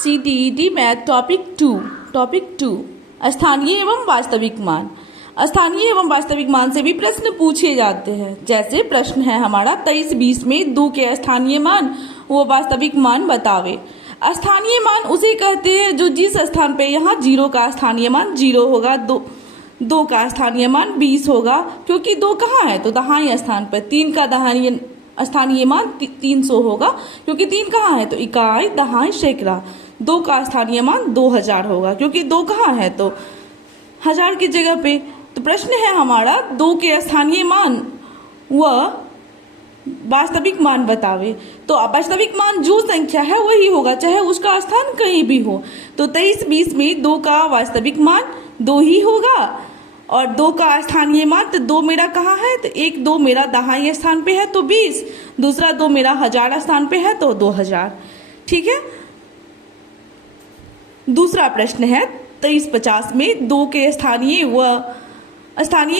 CTET math topic to स्थानीय एवं वास्तविक मान। स्थानीय एवं वास्तविक मान से भी प्रश्न पूछे जाते हैं। जैसे प्रश्न है हमारा 23-20 में 2 के स्थानीय मान वो वास्तविक मान बतावे। स्थानीय मान उसे कहते हैं जो जिस स्थान पे यहाँ 0 का स्थानीय मान 0 होगा, 2 का स्थानीय मान 20 होगा, क्योंकि 2 कहाँ है तो दहाई स्थान पर। 3 का स्थानीय मान 300 होगा, क्योंकि 3 कहाँ है तो इकाई दहाई सैकड़ा। 2 का स्थानीय मान 2000 होगा, क्योंकि 2 कहाँ है तो 1000 की जगह पे। तो प्रश्न है हमारा 2 के स्थानीय मान व वास्तविक मान बतावे। तो वास्तविक मान जो संख्या है वही होगा, चाहे उसका स्थान कहीं भी हो। तो 23-20 में 2 का वास्तविक मान 2 ही होगा, और 2 का स्थानीय मान तो 2 मेरा कहाँ है तो 1 2 मेरा दहाई स्थान पे है तो 20, दूसरा 2 मेरा 1000 स्थान पे है तो 2000। ठीक है। दूसरा प्रश्न है 23-50 में 2 के स्थानीय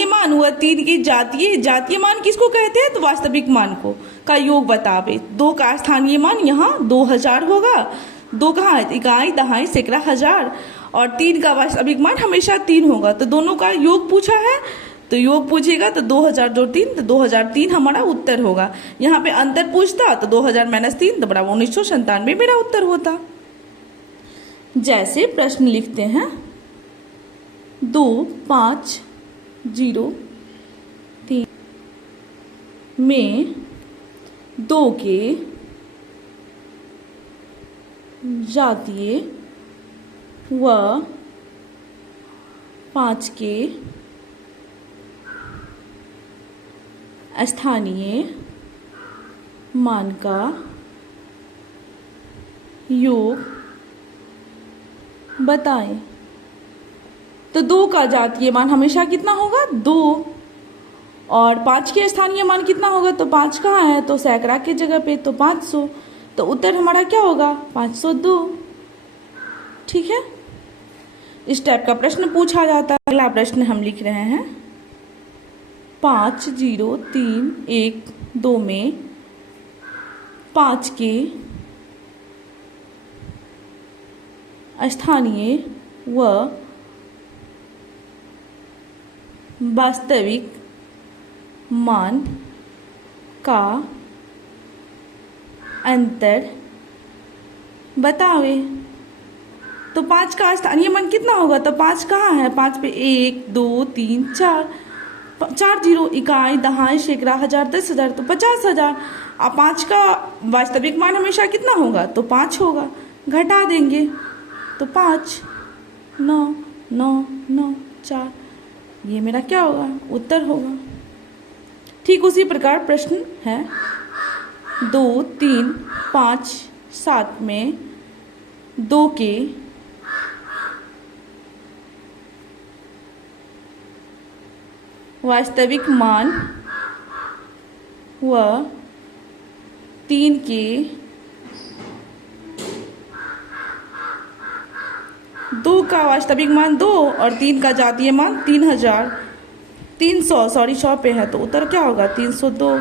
मान व 3 के जातीय मान किसको कहते हैं तो वास्तविक मान को का योग बतावे। 2 का स्थानीय मान यहाँ 2000 होगा, 2 कहाँ है इकाई दहाई सैकड़ा 1000, और 3 का वास्तविक मान हमेशा 3 होगा। तो दोनों का योग पूछा है, तो योग पूछेगा तो 2000 जोड़ 3 तो 2003 हमारा उत्तर होगा। यहाँ पे अंतर पूछता तो 2000 - 3 तो बराबर 1997 मेरा उत्तर होता। जैसे प्रश्न लिखते हैं 2-5-0-3 में 2 के जातीय व 5 के स्थानीय मान का योग बताएं। तो 2 का जातीय मान हमेशा कितना होगा 2, और 5 के स्थानीय मान कितना होगा तो 5 कहाँ है तो सैकड़ा की जगह पे तो 500। तो उत्तर हमारा क्या होगा 502। ठीक है। इस टाइप का प्रश्न पूछा जाता है। अगला प्रश्न हम लिख रहे हैं 5-0-3-1-2 में 5 के स्थानीय व वास्तविक मान का अंतर बतावे। तो 5 का स्थानीय मान कितना होगा तो 5 कहाँ है, 5 पे 1 2 3 4 0 इकाई दहाई सैकड़ा 1000 10,000 तो 50,000। अब 5 का वास्तविक मान हमेशा कितना होगा तो 5 होगा, घटा देंगे तो 5 9 9 9 4, ये मेरा क्या होगा उत्तर होगा। ठीक उसी प्रकार प्रश्न है 2-3-5-7 में 2 के वास्तविक मान व 3 के 2 का वास्तविक मान 2 और 3 का जातीय मान 300 पे है तो उत्तर क्या होगा 302।